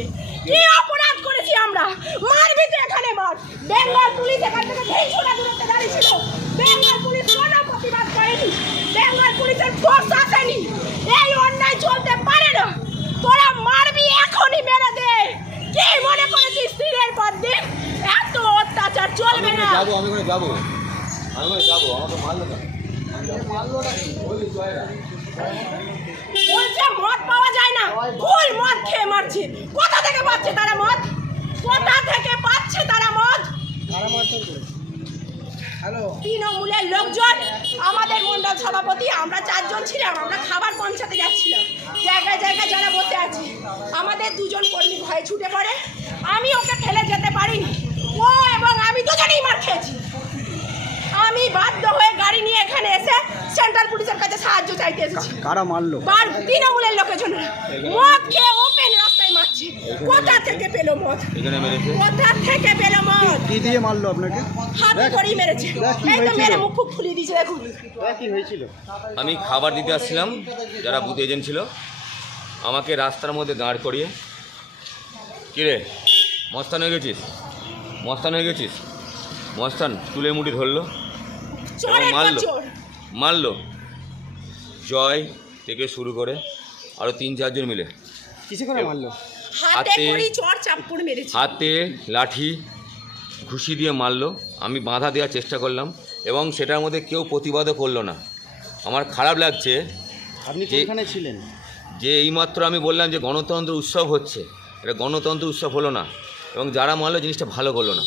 দিচ্ছে কি অপরাধ করেছি আমরা? মারবি তো এখানে মার বেঙ্গল পুলিশ এখান থেকে দেড়শোটা দূরত্বে দাঁড়িয়ে ছিল। বেঙ্গল পুলিশ কোনো প্রতিবাদ করেনি। বেঙ্গল পুলিশের ফোর্স আসেনি। এই অন্যায় চলতে পারে না। তোরা মারবি এখনই মেরে দে। কি মনে করেছিস দিনের পর দিন? এত অত্যাচার চলবে না। যাব আমি যাব। আমি যাব আমাকে মারলো না বলছে মদ পাওয়া যায় না। ফুল মদ খেয়ে মারছে। কোথা থেকে পাচ্ছে তারা মদ? কোথা থেকে পাচ্ছে তারা মদ? তৃণমূলের লোকজন আমাদের মন্ডল সভাপতি আমরা চারজন ছিলাম আমরা খাবার পৌঁছাতে যাচ্ছিলাম। জায়গায় জায়গায় যারা বসে আছে আমাদের দুজন কর্মী ভয়ে ছুটে পড়ে। আমি ওকে ফেলে যেতে পারিনি। ও এবং আমি দুজনেই মার খেয়েছি। আমি বাধ্য হয়ে গাড়ি নিয়ে এখানে এসে সেন্ট্রাল পুলিশের কাছে সাহায্য চাইতে এসেছি। কারা মারলো? বার তৃণমূলের লোকেজন মদ খেয়ে ওপেন রাস্তায় মারছে। কোথা থেকে পেল মদ? এখানে কোথা থেকে পেল মদ? কি দিয়ে মারলো আপনাকে? হাতে করেই মেরেছে। এই তো মেরে মুখ ফুক ফুলিয়ে দিয়েছে দেখুন। কি হয়েছিল। আমি খাবার দিতে আসছিলাম। যারা বুথ এজেন্ট ছিল আমাকে রাস্তার মধ্যে দাঁড় করিয়ে কিরে মস্তান হয়ে গেছিস? মস্তান হয়ে গেছিস? মস্তান চুলে মুঠি ধরলো। মারলো। মারলো। জয় থেকে শুরু করে আরও তিন চারজন মিলে। কিসে করে মারলো? হাতে হাতে- করেই চোর চাপ্পুড় মেরেছে। হাতে লাঠি ঘুষি দিয়ে মারলো। আমি বাধা দেওয়ার চেষ্টা করলাম এবং সেটার মধ্যে কেউ প্রতিবাদও করল না। আমার খারাপ লাগছে আপনি যে- ছিলেন? যে এইমাত্র আমি বললাম যে গণতন্ত্র উৎসব হচ্ছে এটা গণতন্ত্র উৎসব হলো না এবং যারা মারলো জিনিসটা ভালো করল না।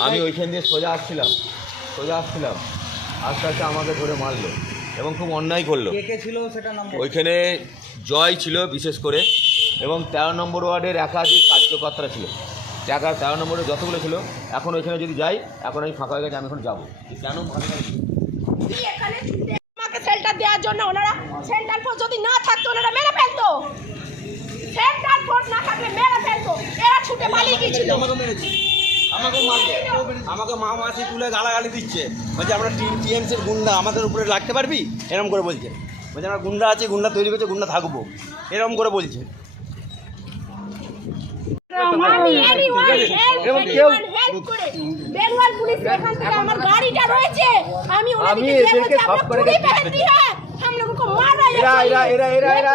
আমি ওইখান দিয়ে সোজা আসছিলাম। সোজা আসছিলাম। আস্তে আস্তে আমাকে ধরে মারলো এবং খুব অন্যায় করল। কে কে ছিল সেটা ওইখানে জয় ছিল বিশেষ করে এবং তেরো নম্বর ওয়ার্ডের একাধিক কার্যকর্তারা ছিল। জায়গা তেরো নম্বরে যতগুলো ছিল এখন ওইখানে যদি যাই এখন আমি ফাঁকা হয়ে গেছে আমি এখন যাব। কেন আমাকে দেওয়ার জন্য ওনারা ফোর্স যদি না থাকতো ওনারা মেরে ফেলতো। সেন্টার ফোর্স না থাকলে মেরে ফেলতো। এরা ছুটে পালিয়ে গিয়েছিল। আমাকে মেরেছে আমাকে মা মাসি তুলে গালাগালি দিচ্ছে। বলছে আমরা টিএমসির গুন্ডা আমাদের উপরে লাগতে পারবি? এরকম করে বলছে। বলছে আমরা গুন্ডা আছি গুন্ডা তৈরি করছে গুন্ডা থাকব। এরকম করে বলছে। আমি এদেরকে সব করে এরা এরা এরা এরা এরা এরা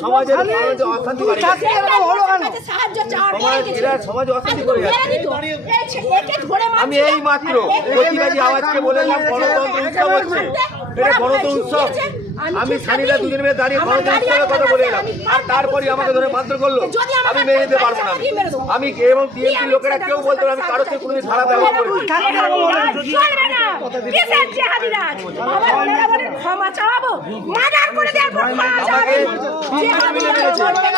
সমাজের অশান্তি করে। সাহায্য চাওয়ার সমাজ- পরে এরা সমাজে অশান্তি করে আমি এই মাত্র প্রতিবাদী আওয়াজকে বলে গণতন্ত্র উৎসব হচ্ছে। এটা গণতন্ত্র উৎসব। আমি সানিরা দুজন মিলে দাঁড়িয়ে গণতন্ত্র উৎসবের কথা বলে এলাম। আর তারপরে আমাকে ধরে মারধর করল। আমি মেনে নিতে পারব না। আমি। এবং টিএমসি লোকেরা কেউ বলতো আমি কারোর সাথে কোনোদিন খারাপ ব্যবহার করেছি ক্ষমা চাওয়াবো মার্ডার করে দেওয়ার পর ক্ষমা চাওয়াবো। চলবে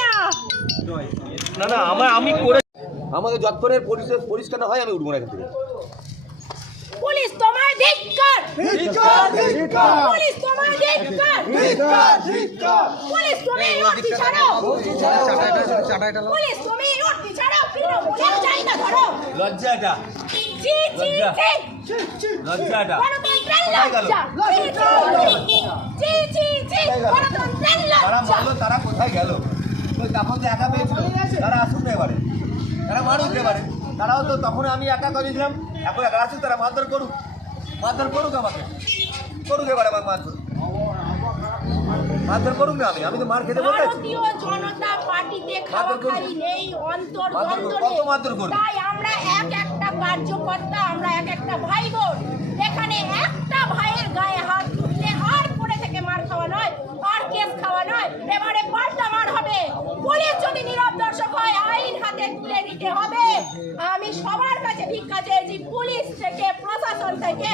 না। না না আমার আমি করে আমাদের যতক্ষণের পরিষ্কার পরিষ্কার না হয় আমি উঠবো না এখান থেকে। পুলিশ তোমায় ধিক্কার। পুলিশ তোমায় ধিক্কার। পুলিশ তুমি রুটি ছাড়ো। পুলিশ তুমি রুটি ছাড়ো। তৃণমূলের জায়গা ধরো। লজ্জা। এটা জি জি জি লজ্জা। এটা গণতন্ত্রের কোথায় গেল? লজ্জা জি জি জি তারা মারলো তারা কোথায় গেল? তো তখন তো একা পেয়েছিল। তারা আসুক না এবারে। তারা মারুক এবারে। তারাও তো তখন আমি একা করেছিলাম এখন একা আসুক তারা মারধর করুক মারধর করুক আমাকে করুক এবারে আমার মারধর মারধর করুক না আমি আমি তো মার খেতে বলতে জনতা পার্টিতে। নেই অন্তর। কত মারধর করুন? তাই আমরা এক একটা কার্যকর্তা আমরা এক একটা ভাই বোন এখানে একটা ভাইয়ের গায়ে হাত তুললে আর পরে থেকে মার খাওয়া নয় আর কেস খাওয়া নয় এবারে পাল্টা মার হবে পুলিশ যদি নীরব দর্শক হয় আইন হাতে তুলে নিতে হবে আমি সবার কাছে ভিক্ষা চেয়েছি পুলিশ থেকে প্রশাসন থেকে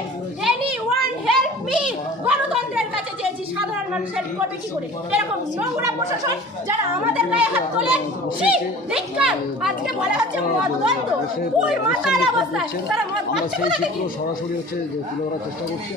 এনি ওয়ান হেল্প মি গণতন্ত্রের কাছে চেয়েছি সাধারণ মানুষ হেল্প করবে কি করে? এরকম নোংরা প্রশাসন যারা আমাদের গায়ে হাত তোলে সেই ধিক্কার আজকে বলা হচ্ছে মদ বন্ধ ফুল মাতাল অবস্থায় তারা মদ পাচ্ছে কোথা থেকে? সরাসরি হচ্ছে তুলে চেষ্টা করছি।